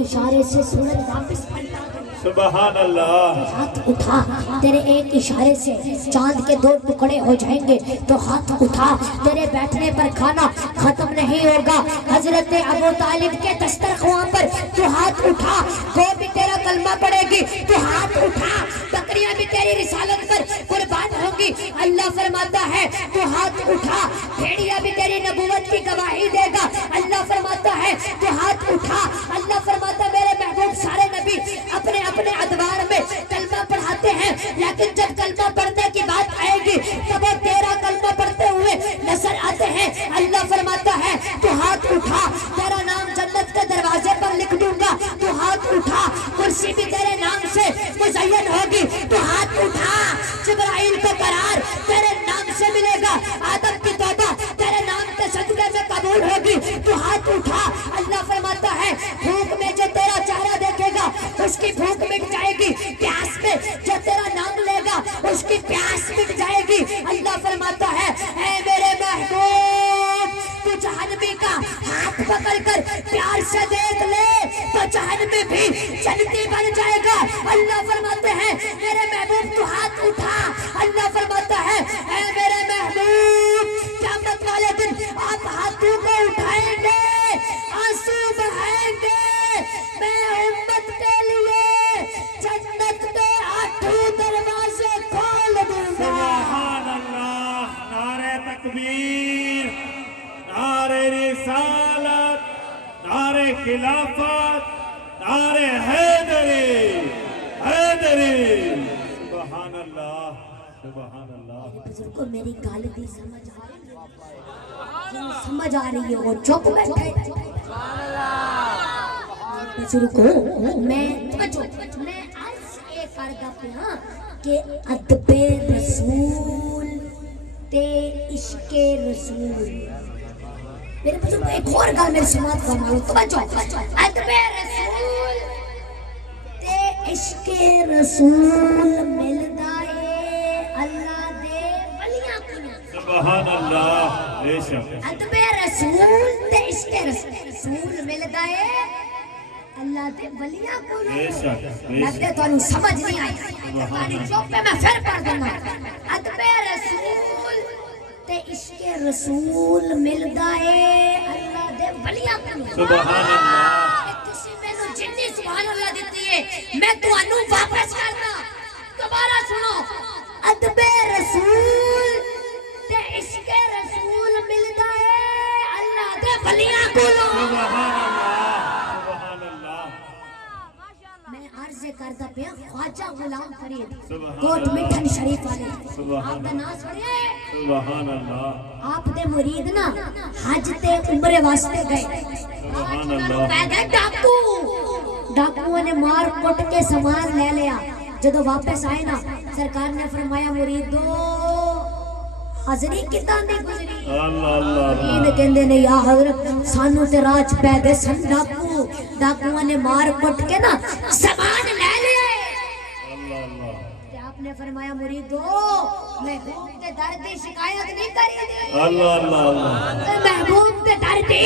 اشارے سے سورج واپس پلٹا دوں۔ سبحان اللہ۔ ہاتھ اٹھا، تیرے ایک اشارے سے چاند کے دو ٹکڑے ہو جائیں گے، تو ہاتھ اٹھا، تیرے بیٹھنے پر کھانا ختم نہیں ہوگا۔ حضرت ابو طالب کے دسترخوان پر تو ہاتھ اٹھا، کوئی بھی تیرا کلمہ پڑھے گی تو ہاتھ اٹھا، بکریاں بھی تیری رسالت پر قربان ہوگی۔ اللہ فرماتا ہے تو ہاتھ اٹھا، بھیڑیا بھی تیری نبوت کی گواہی دے گا۔ اللہ فرماتا ہے تو ہاتھ اٹھا۔ اللہ فرماتا میرے محبوب سارے نبی اپنے اپنے ادوار میں کلمہ پڑھاتے ہیں، لیکن جب کلمہ پڑھنے کی بات آئے گی تب وہ تیرا کلمہ پڑھتے ہوئے نظر آتے ہیں۔ اللہ فرماتا ہے تو ہاتھ اٹھا، تیرا نام جنت کے دروازے پر لکھ دوں گا، تو ہاتھ اٹھا، کرسی بھی تیرے نام سے مزین ہوگی، تو ہاتھ اٹھا، جبرائیل کو قرار تیرے نام سے ملے گا، آدم کی توبہ تیرے نام کے صدقے میں قبول ہوگی، تو ہاتھ اٹھا۔ اللہ فرماتا ہے بھوک میں جو تیرا چہرہ دیکھے گا اس کی بھوک مٹ جائے گی، پیاس میں جو تیرا نام لے گا اس کی پیاس مٹ جائے گی۔ اللہ فرماتا ہے اے میرے محبوب تو جہنمی کا ہاتھ پکڑ کر پیار سے دیکھ لے تو جہنمی بھی جنتی بن جائے گا۔ اللہ فرماتے ہیں میرے محبوب تو ہاتھ اٹھا۔ اللہ فرماتا ہے اے میرے محبوب قیامت والے دن آپ ہاتھوں کو اٹھائیں گے، آنسو بہائیں گے، میں امت کے لیے جنت کے 8 دروازے کھول دوں گا۔ سبحان اللہ۔ نعرہ تکبیر، نعرہ رسالت، نعرہ خلافت، نعرہ حیدری، حیدری۔ سبحان اللہ، سبحان اللہ۔ بزرگوں میری گالدی سمجھ آ رہی ہے؟ سمجھ آ رہی ہے وہ چپ بیٹھے۔ بزرگوں میں عرض ایک کردہ پہ ہاں کہ ادب رسول تے عشق رسول۔ میرے بزرگوں ایک اور گل میری سماعت فرماؤ، توجہ۔ ادب رسول تے عشق رسول ملدا ہے اللہ دے ولیاں کو۔ سبحان اللہ، بے شک۔ ادب رسول تے عشق رسول ملدا ہے اللہ دے ولیاں کو۔ بے شک، بے لگتے شک۔ تو انہوں سمجھ نہیں آئی، تمہاری چوپ پہ میں پھر پڑھ دوں گا۔ ادب رسول تے عشق رسول ملدا ہے اللہ دے ولیاں کو۔ سبحان اللہ۔ تسی مینوں جنی سبحان اللہ دیتی ہے میں تانوں واپس کرنا۔ دوبارہ سنو، ادب رسول تے عشق رسول ملدا ہے اللہ دے ولیاں کو۔ سبحان اللہ، سبحان اللہ۔ میں عرض کردہ پیا خواجہ غلام فرید سبحان کوٹ مٹھن شریف والے، سبحان آپ دا نام سنیے۔ سبحان اللہ، آپ دے مرید نا حج تے عمرے واسطے گئے، سبحان اللہ۔ پہ گئے ڈاکو، ڈاکوؤں نے مار کٹ کے سامان لے لیا۔ جدو واپس آئے نا سرکار نے فرمایا مریدو حضری کتاں دی گزری؟ اللہ اللہ مرید کہندے نے یا حضرت سانو تے راج پہ گئے سن ڈاکو، ڈاکوؤں نے مار کٹ کے نا سامان لے لیا۔ اللہ اللہ۔ آپ نے فرمایا مریدو محبوب تے در دی شکایت نہیں کری دی، اللہ اللہ اللہ۔ محبوب تے در دی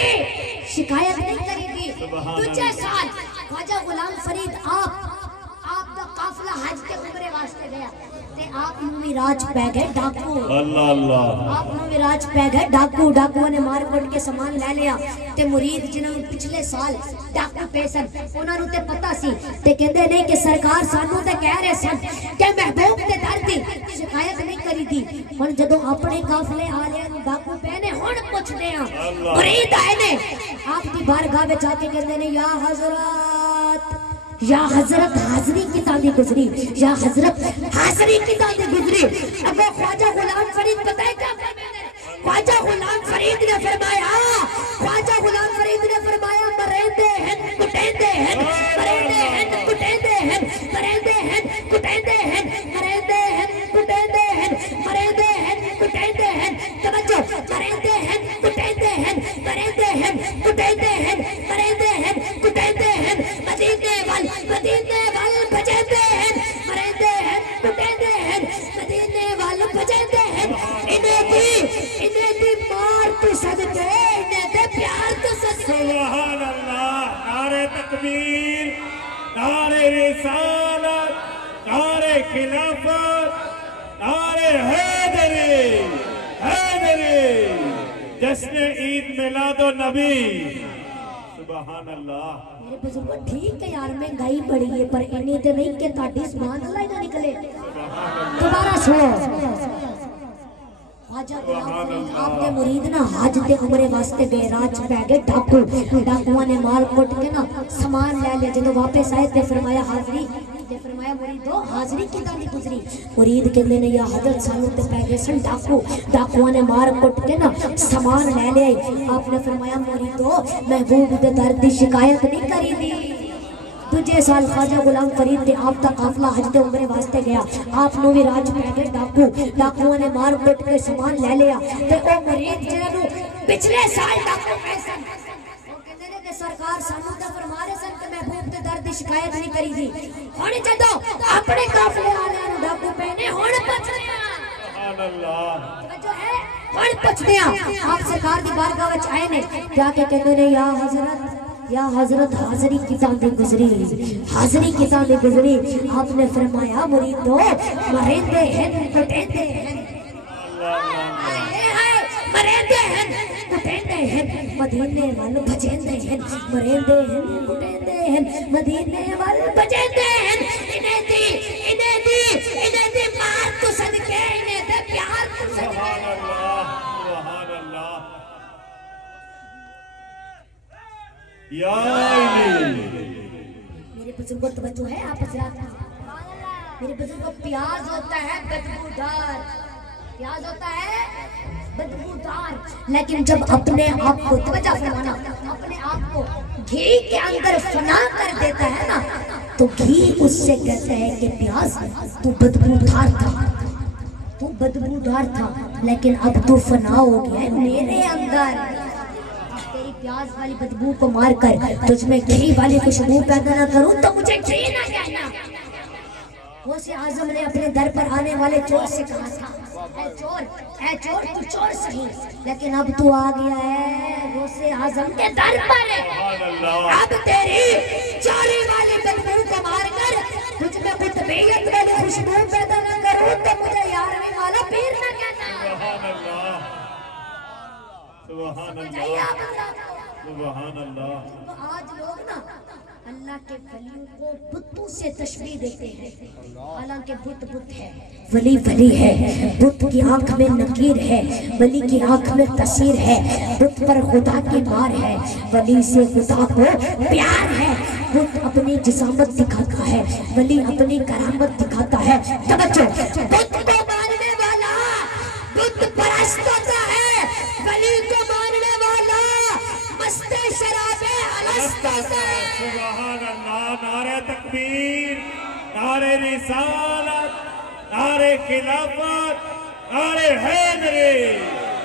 شکایت نہیں کری دی۔ سبحان دوجے سال خواجہ غلام فرید آپ دا قافلہ حج تے عمرے واسطے گیا تے آپ نو میراج پہ گئے ڈاکو۔ اللہ اللہ۔ آپ نو میراج پہ گئے ڈاکو، ڈاکوؤں نے مار کٹ کے سامان لے لیا تے مرید جنہوں پچھلے سال ڈاکو پہ سن انہاں نو تے پتہ سی تے کہندے نہیں کہ سرکار سانو تے کہہ رہے سن کہ محبوب تے در دی شکایت نہیں کری دی۔ ہن جدوں اپنے قافلے آلیاں نو ڈاکو پہ نے ہن پوچھدے ہاں، مرید آئے نے آپ دی بارگاہ وچ آ کے کہندے نے یا حضرات، یا حضرت حاضری کتاں دی گزری، یا حضرت حاضری کتاں دی گزری۔ اب خواجہ غلام فرید پتہ ہے کیا فرمایا؟ خواجہ غلام فرید نے فرمایا، خواجہ غلام فرید نے فرمایا مریندے ہیں کٹیندے ہیں، مریندے ہیں کٹیندے ہیں، مریندے ہیں کٹیندے ہیں، مریندے ہیں کٹیندے ہیں، مریندے ہیں کٹیندے ہیں۔ توجہ، مریندے ہیں کٹیندے ہیں، مریندے ہیں کٹیندے ہیں، مریندے ہیں کٹیندے ہیں، مدینے وال بجیندے ہیں، مریندے ہیں کٹیندے ہیں، مدینے وال بجیندے ہیں۔ انہیں دی مار تو صدقے، انہیں دے پیار تو صدقے۔ سبحان اللہ، نعرہ رسالت، نعرہ خلافت، نعرہ حیدری، حیدری، جشن عید میلاد النبی۔ سبحان اللہ۔ میرے بزرگوں ٹھیک ہے یار مہنگائی بڑی ہے پر انی تے نہیں کہ تہاڈی سبحان اللہ ہی نہ نکلے۔ دوبارہ سنو، خواجہ غلام فرید آپ دے مرید نا حج تے عمرے واسطے گئے، راج پہ گئے ڈاکواں نے مال کٹ کے نا سامان لے لیا، جدوں واپس آئے تے فرمایا حاضری، تے فرمایا مریدو حاضری کداں دی گزری؟ مرید کہندے نے یا حضرت سانوں تے پے گئے سن ڈاکواں نے مار کٹ کے نا سامان لے لیا۔ آپ نے فرمایا مریدو محبوب دے در دی شکایت نہیں کری دی۔ دوجے سال خواجہ غلام فرید تے آپ دا قافلہ حج تے عمرے واسطے گیا، آپ نو بھی راج پہ گئے ڈاکواں نے مار کٹ کے سامان لے لیا تے او مرید جنہاں نو پچھلے سال ڈاکو پے سن او کہندے نے کہ سرکار سانوں تے فرما رہے سن کہ محبوب تے در دی شکایت نہیں کری دی، ہن جدوں اپنے قافلے والے نو ڈاکو پینے ہن پچھدے ہاں۔ سبحان اللہ۔ توجہ ہے، ہن پچھدے ہاں۔ آپ سرکار دی بارگاہ وچ آئے نے، کیا کہ کہندے نے یا حضرت حاضری کتاں دی گزری، حاضری کتاں دی گزری؟ آپ نے فرمایا مریدو مریندے ہیں کٹیندے ہیں، مریندے ہیں کٹیندے ہیں، مدینے وال بھجیندے ہیں، مریندے ہیں کٹیندے ہیں، مدینے وال بھجیندے ہیں، انہیں دی مار تو صدقے، انہیں دے پیار تو صدقے۔ سبحان اللہ، سبحان اللہ۔ یا علی۔ میرے بزرگوں توجہ ہے آپ حضرات، میرے بزرگوں پیاز ہوتا ہے بدبودار، پیاز ہوتا ہے بدبودار، لیکن جب اپنے آپ کو توجہ فرمانا اپنے آپ کو گھی کے اندر فنا کر دیتا ہے نا تو گھی اس سے کہتا ہے کہ پیاز تو بدبودار تھا، تو بدبودار تھا لیکن اب تو فنا ہو گیا ہے میرے اندر۔ پیاز والی بدبو کو مار کر تجھ میں گھی والی خوشبو پیدا نہ کروں تو مجھے گھی نہ کہنا۔ غوث اعظم نے اپنے در پر آنے والے چور سے کہا تھا اے چور تو چور صحیح لیکن اب تو آ گیا ہے غوث اعظم کے در پر، اب تیری چوری والی بدبو کو مار کر تجھ میں قطبیت والی خوشبو پیدا نہ کروں تو مجھے یارویں والا پیر نہ کہنا۔ سبحان اللہ، سبحان اللہ۔ آج لوگ نا اللہ کے ولیوں کو بتوں سے تشبیہ دیتے ہیں، حالانکہ بت ہے، ولی ہے، بت کی آنکھ میں نکیر ہے، ولی کی آنکھ میں تصیر ہے، بت پر خدا کی مار ہے، ولی سے خدا کو پیار ہے، بت اپنی جسامت دکھاتا ہے، ولی اپنی کرامت دکھاتا ہے۔ توجہ، بت کو ماننے والا بت پرست ہوتا ہے، ولی کو ماننے والا مست شراب الست ہوتا ہے۔ سبحان اللہ۔ نعرہ تکبیر، نعرہ رسالت، نعرہ خلافت، نعرہ حیدری،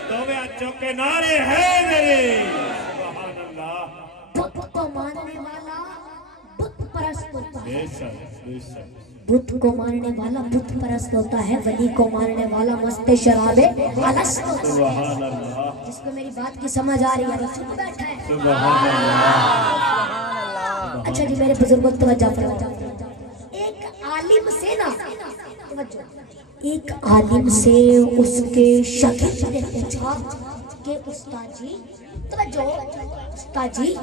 دوویں اچھوں کے نعرہ حیدری۔ سبحان اللہ۔ بت کو ماننے والا بت پرست ہوتا ہے، بے شک، بے شک۔ بت کو ماننے والا بت پرست ہوتا ہے، ولی کو ماننے والا مست شراب الست ہوتا ہے۔ سبحان اللہ، جس کو میری بات کی سمجھ آ رہی ہے وہ چپ بیٹھا ہے۔ سبحان اللہ۔ اچھا جی میرے بزرگوں توجہ فرمائیں، ایک عالم سے نا توجہ، ایک عالم سے اس کے شاگرد نے پوچھا کہ استاد جی توجہ، استاد جی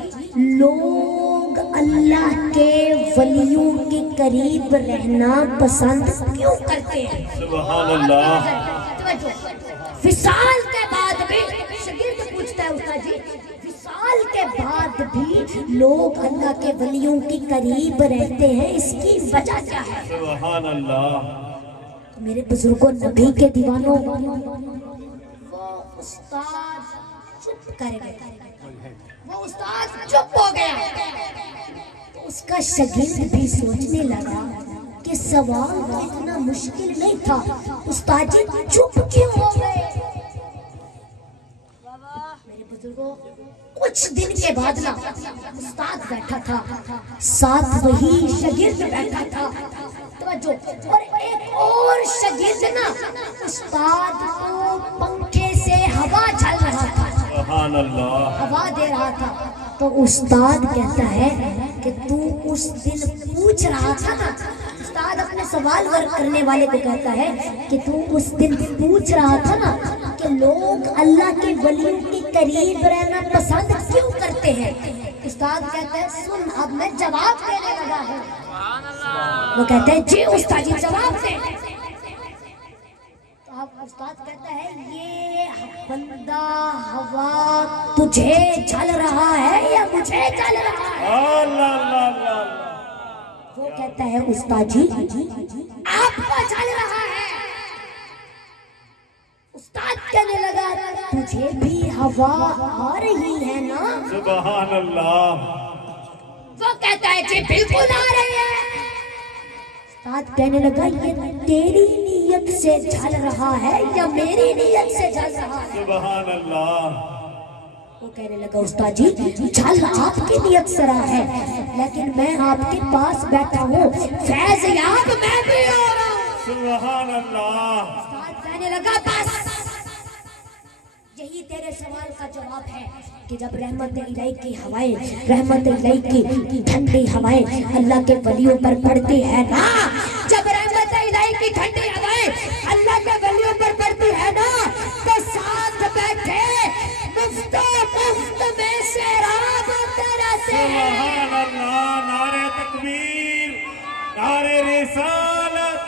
لوگ اللہ کے ولیوں کے قریب رہنا پسند کیوں کرتے ہیں؟ سبحان اللہ۔ توجہ، وصال کے بعد بھی شاگرد پوچھتا ہے استاد جی وصال کے بعد بھی لوگ اللہ کے ولیوں کے قریب رہتے ہیں، اس کی وجہ کیا ہے؟ سبحان اللہ۔ میرے بزرگوں نبی کے دیوانوں وہ استاد چپ کر گئے، وہ استاد چپ ہو گیا تو اس کا شاگرد بھی سوچنے لگا کہ سوال تو اتنا مشکل نہیں تھا، استاد جی چپ کیوں ہو گئے؟ میرے بزرگوں کچھ دن کے بعد نا استاد بیٹھا تھا، ساتھ وہی شاگرد بیٹھا تھا، توجہ، اور ایک اور شاگرد نا استاد کو پنکھے سے ہوا جھل رہا تھا، سبحان اللہ۔ ہوا دے رہا تھا، تو استاد کہتا ہے کہ تو اس دن پوچھ رہا تھا نا، استاد اپنے سوال کرنے والے کو کہتا ہے کہ تو اس دن پوچھ رہا تھا نا کہ لوگ اللہ کے ولیوں کے قریب رہنا پسند کیوں کرتے ہیں، استاد کہتا ہے سن اب میں جواب دینے لگا ہوں۔ وہ کہتے ہیں جی استاد جی جواب دیں۔ تو اب استاد کہتا ہے یہ بندہ ہوا تجھے جل رہا ہے یا مجھے جل رہا ہے؟ اللہ اللہ اللہ اللہ۔ وہ کہتا ہے استاد جی آپ کو جل رہا ہے۔ استاد کہنے لگا تجھے بھی ہوا آ رہی ہے نا؟ سبحان اللہ۔ وہ کہتا ہے جی بالکل آ رہی ہے۔ استاد کہنے لگا یہ تیری نیت سے جل رہا ہے یا میری نیت سے جل رہا ہے؟ سبحان اللہ۔ وہ کہنے لگا استاد جی جل آپ کی نیت سے رہا ہے، لیکن میں آپ کے پاس بیٹھا ہوں، فیض یاب میں بھی ہو رہا ہوں۔ سبحان اللہ۔ استاد کہنے لگا بس یہی تیرے سوال کا جواب ہے کہ جب رحمت الہی کی ہوائیں، رحمت الہی کی ٹھنڈی ہوائیں اللہ کے ولیوں پر پڑتی ہے نا، جب رحمت الہی کی ٹھنڈی ہوائیں اللہ کے ولیوں پر پڑتی ہے نا، تو ساتھ بیٹھے مفت میں سیراب ہوتے رہتے ہیں۔ سبحان اللہ۔ نعرہ تکبیر، نعرہ رسالت،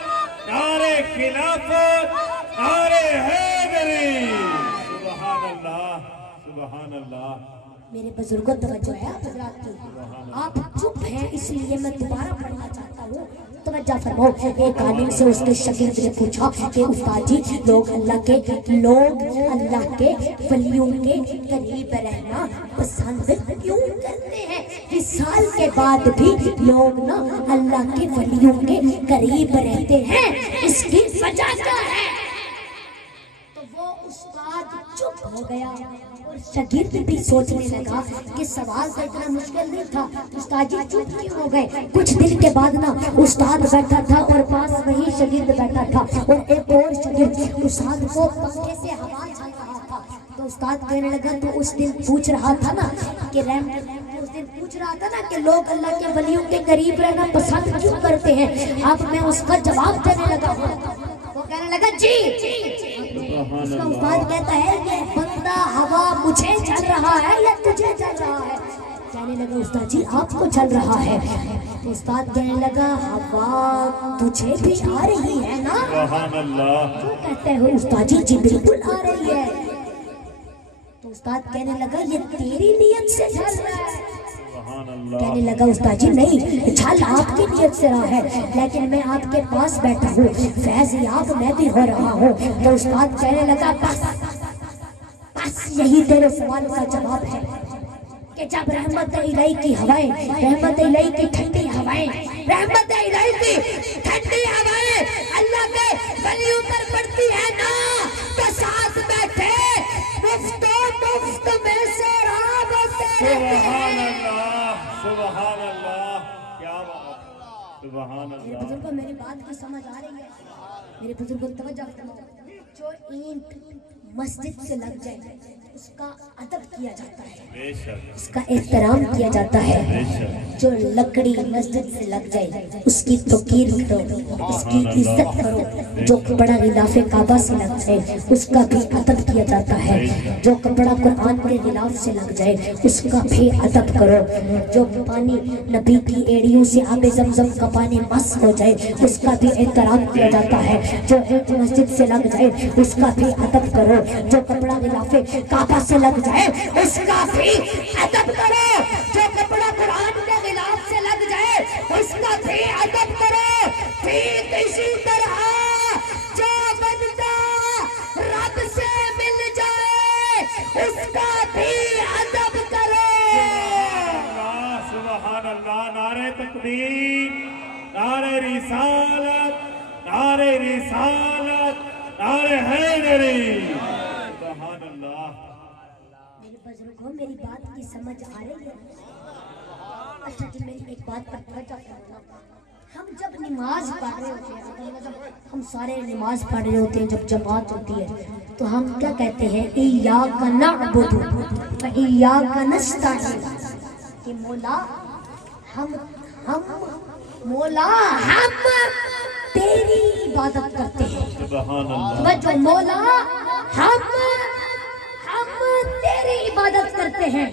نعرہ خلافت، نعرہ حیدری۔ سبحان اللہ، سبحان اللہ۔ میرے بزرگوں توجہ ہے آپ حضرات کی، آپ چپ ہیں اس لیے میں دوبارہ پڑھنا چاہتا ہوں، توجہ فرماؤ۔ ایک عالم سے اس کے شاگرد نے پوچھا کہ استاد جی لوگ اللہ کے ولیوں کے قریب رہنا پسند کیوں کرتے ہیں؟ وصال کے بعد بھی لوگ نا اللہ کے ولیوں کے قریب رہتے ہیں، اس کی وجہ کیا ہے؟ تو وہ استاد چپ ہو گیا اور شاگرد بھی سوچنے لگا کہ سوال تو اتنا مشکل نہیں تھا، استاد جی چپ کیوں ہو گئے؟ کچھ دن کے بعد نا استاد بیٹھا تھا اور پاس وہی شاگرد بیٹھا تھا، اور ایک اور شاگرد استاد کو پنکھے سے ہوا چل رہا تھا، تو استاد کہنے لگا تو اس دن پوچھ رہا تھا نا کہ لوگ اللہ کے ولیوں کے قریب رہنا پسند کیوں کرتے ہیں، اب میں اس کا جواب دینے لگا ہوں۔ وہ کہنے لگا جی۔ اس کا استاد کہتا ہے یہ بندہ ہوا مجھے جل رہا ہے یا تجھے جل رہا ہے؟ کہنے لگا استاد جی آپ کو جل رہا ہے۔ تو استاد کہنے لگا ہوا تجھے بھی آ رہی ہے نا؟ سبحان اللہ۔ تو کہتے ہو استاد جی بالکل آ رہی ہے۔ تو استاد کہنے لگا یہ تیری نیت سے جل رہا ہے؟ سبحان اللہ۔ کہنے لگا استاد جی نہیں، جھل آپ کی نیت سے رہا ہے، لیکن میں آپ کے پاس بیٹھا ہوں، فیض یاب میں بھی ہو رہا ہوں۔ تو استاد کہنے لگا بس یہی تیرے سوال کا جواب ہے کہ جب رحمت الہی کی ہوائیں، رحمت الہی کی ٹھنڈی ہوائیں، رحمت الہی کی ٹھنڈی ہوائیں اللہ کے ولیوں پر پڑتی ہے نا، تو ساتھ بیٹھے مفت میں سیراب ہوتے رہتے سبحان ہیں۔ اللہ، سبحان اللہ، کیا بات، سبحان میرے اللہ۔ بزرگوں میری بات کی سمجھ آ رہی ہے؟ میرے بزرگوں توجہ فرماؤ۔ جو اینٹ مسجد سے لگ جائے اس کا ادب کیا جاتا ہے، بے شک، اس کا احترام کیا جاتا ہے۔ بے شک۔ جو لکڑی مسجد سے لگ جائے اس کی توقیر کرو، اس کی عزت کرو۔ جو کپڑا غلاف کعبہ سے لگ جائے اس کا بھی ادب کیا جاتا ہے۔ جو کپڑا قرآن کے غلاف سے لگ جائے اس کا بھی ادب کرو۔ جو پانی نبی کی ایڑیوں سے آب زمزم کا پانی مس ہو جائے اس کا بھی احترام کیا جاتا ہے۔ جو اینٹ مسجد سے لگ جائے اس کا بھی ادب کرو۔ جو کپڑا غلاف کعبہ سے لگ جائے اس کا بھی ادب کرو۔ جو کپڑا قرآن کے غلاف سے لگ جائے اس کا بھی ادب کرو۔ ٹھیک اسی طرح جو بندہ رب سے مل جائے اس کا بھی ادب کرو۔ اللہ، سبحان اللہ۔ نعرہ تکبیر، نعرہ رسالت، نعرہ رسالت، نعرہ حیدری۔ سبحان اللہ۔ میرے بزرگوں میری بات کی سمجھ آ رہی ہے؟ اچھا جی میری ایک بات پر توجہ کرنا، ہم جب نماز پڑھ رہے ہوتے ہیں، ہم سارے نماز پڑھ رہے ہوتے ہیں، جب جماعت ہوتی ہے تو ہم کیا کہتے ہیں؟ ایاک نعبد و ایاک نستعین، کہ مولا ہم مولا ہم تیری عبادت کرتے ہیں. سبحان اللہ. جو مولا ہم تیری عبادت کرتے ہیں.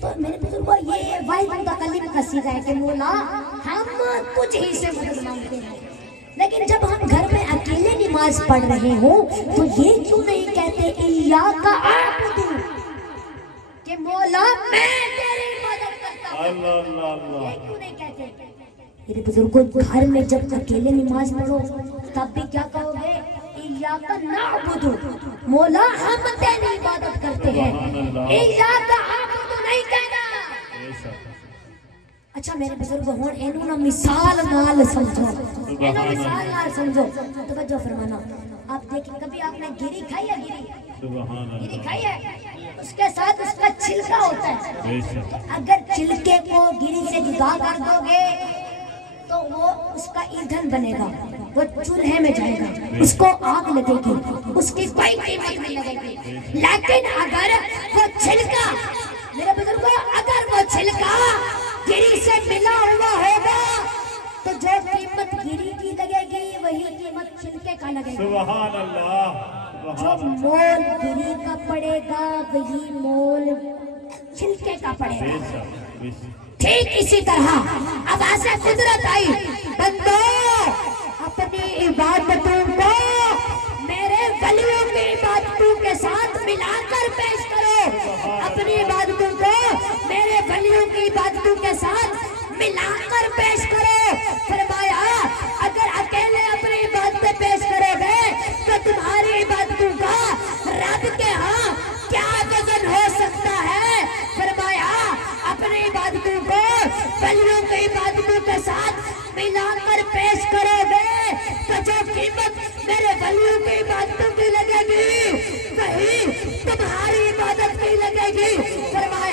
تو میرے بزرگوں یہ واحد متکلم کا صیغہ ہے کہ مولا ہم تجھ ہی سے مدد مانگتے ہیں. لیکن جب ہم گھر میں اکیلے نماز پڑھ رہے ہوں تو یہ کیوں نہیں کہتے ایاک اعبد کہ مولا میں تیری عبادت کرتا ہوں. اللہ اللہ اللہ. یہ کیوں نہیں کہتے؟ میرے بزرگوں گھر میں جب اکیلے نماز پڑھو تب بھی کیا کہو گے؟ ایاک نعبد مولا ہم تیری عبادت کرتے ہیں. ایاک اعبد نہیں کہنا. اچھا میرے بزرگ ہون اینو نا مثال نال سمجھو. اینو مثال نال سمجھو. توجہ فرمانا. آپ دیکھیں کبھی آپ نے گری کھائی ہے؟ گری کھائی ہے؟ اس کے ساتھ اس کا چھلکا ہوتا ہے. تو اگر چھلکے کو گری سے جدا کر دو گے تو وہ اس کا ایندھن بنے گا, وہ چولہے میں جائے گا, اس کو آگ لگے گی, اس کی کوئی قیمت نہیں لگے گی. لیکن اگر وہ چھلکا میرے بزرگوں اگر وہ چھلکا گری سے ملا ہوا ہوگا تو جو قیمت گری کی لگے گی وہی قیمت چھلکے کا لگے گی. سبحان اللہ. جو مول گری کا پڑے گا وہی مول چھلکے کا پڑے گا. ٹھیک اسی طرح آواز قدرت آئی, بندو اپنی عبادتوں کو میرے ولیوں کی عبادتوں کے ساتھ ملا کر پیش کرو. اپنی عبادتوں کو میرے ولیوں کی عبادتوں کے ساتھ ملا کر پیش کرو. فرمایا اگر اکیلے اپنی عبادتیں پیش کرو گے تو تمہاری عبادتوں کا رب کے ہاں کیا وزن ہو سکتا ہے. فرمایا اپنی عبادتوں کو ولیوں کی عبادتوں کے ساتھ ملا کر پیش کرو گے تو جو قیمت میرے ولیوں کی عبادتوں کی لگے گی وہی تمہاری عبادت کی لگے گی. فرمایا